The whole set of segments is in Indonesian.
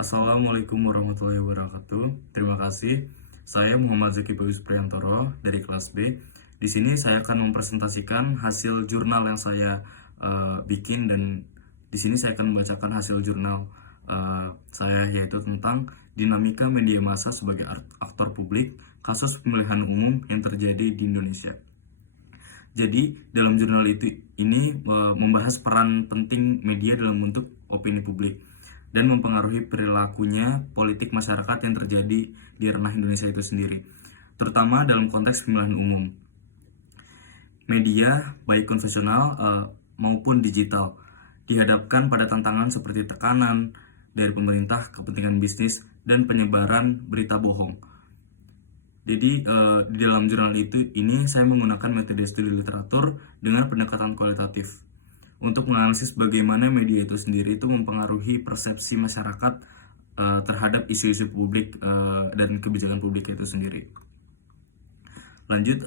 Assalamualaikum warahmatullahi wabarakatuh. Terima kasih. Saya Muhammad Zaki Bagus Priantoro dari kelas B. Di sini saya akan mempresentasikan hasil jurnal yang saya bikin, dan di sini saya akan membacakan hasil jurnal saya, yaitu tentang dinamika media massa sebagai aktor publik, kasus pemilihan umum yang terjadi di Indonesia. Jadi dalam jurnal ini membahas peran penting media dalam bentuk opini publik dan mempengaruhi perilakunya politik masyarakat yang terjadi di ranah Indonesia itu sendiri, terutama dalam konteks pemilihan umum. Media, baik konvensional maupun digital, dihadapkan pada tantangan seperti tekanan dari pemerintah, kepentingan bisnis, dan penyebaran berita bohong. Jadi di dalam jurnal ini saya menggunakan metode studi literatur dengan pendekatan kualitatif untuk menganalisis bagaimana media itu sendiri itu mempengaruhi persepsi masyarakat terhadap isu-isu publik dan kebijakan publik itu sendiri. Lanjut,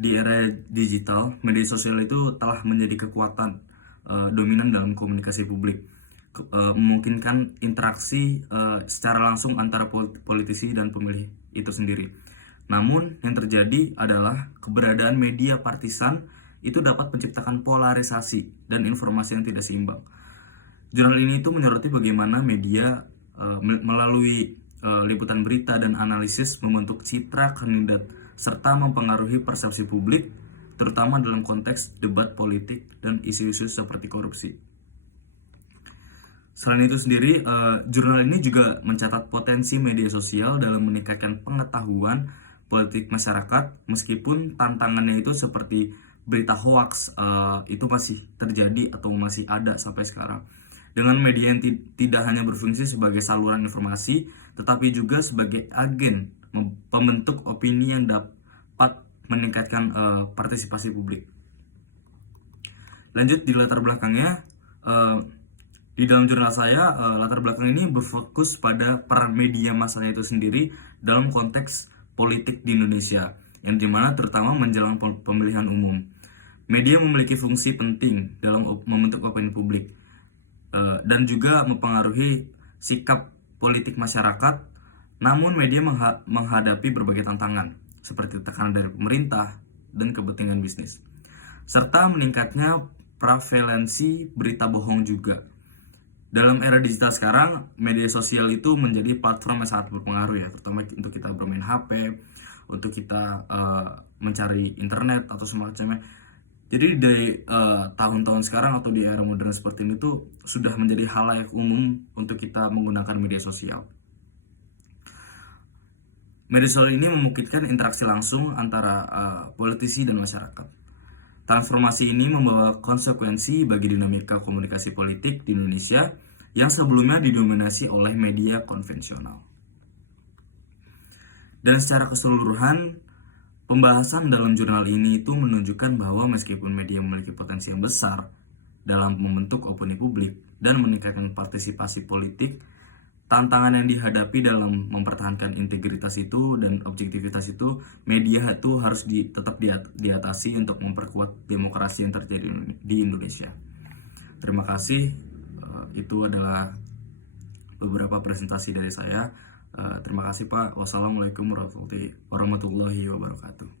di era digital, media sosial itu telah menjadi kekuatan dominan dalam komunikasi publik, memungkinkan interaksi secara langsung antara politisi dan pemilih itu sendiri. Namun yang terjadi adalah keberadaan media partisan itu dapat menciptakan polarisasi dan informasi yang tidak seimbang. Jurnal ini itu menyoroti bagaimana media melalui liputan berita dan analisis membentuk citra kandidat serta mempengaruhi persepsi publik, terutama dalam konteks debat politik dan isu-isu seperti korupsi. Selain itu sendiri, jurnal ini juga mencatat potensi media sosial dalam meningkatkan pengetahuan politik masyarakat, meskipun tantangannya itu seperti berita hoax itu masih terjadi atau masih ada sampai sekarang. Dengan media yang tidak hanya berfungsi sebagai saluran informasi, tetapi juga sebagai agen pembentuk opini yang dapat meningkatkan partisipasi publik. Lanjut, di latar belakangnya, di dalam jurnal saya, latar belakang ini berfokus pada peran media massa itu sendiri dalam konteks politik di Indonesia, yang dimana terutama menjelang pemilihan umum. Media memiliki fungsi penting dalam membentuk opini publik dan juga mempengaruhi sikap politik masyarakat. Namun media menghadapi berbagai tantangan seperti tekanan dari pemerintah dan kepentingan bisnis, serta meningkatnya prevalensi berita bohong juga. Dalam era digital sekarang, media sosial itu menjadi platform yang sangat berpengaruh ya, terutama untuk kita bermain HP, untuk kita mencari internet atau semacamnya. Jadi dari tahun-tahun sekarang atau di era modern seperti ini tuh sudah menjadi halayak umum untuk kita menggunakan media sosial. Media sosial ini memungkinkan interaksi langsung antara politisi dan masyarakat. Transformasi ini membawa konsekuensi bagi dinamika komunikasi politik di Indonesia yang sebelumnya didominasi oleh media konvensional. Dan secara keseluruhan, pembahasan dalam jurnal ini itu menunjukkan bahwa meskipun media memiliki potensi yang besar dalam membentuk opini publik dan meningkatkan partisipasi politik, tantangan yang dihadapi dalam mempertahankan integritas itu dan objektivitas itu, media itu harus tetap diatasi untuk memperkuat demokrasi yang terjadi di Indonesia. Terima kasih. Itu adalah beberapa presentasi dari saya. Terima kasih Pak. Wassalamualaikum warahmatullahi wabarakatuh.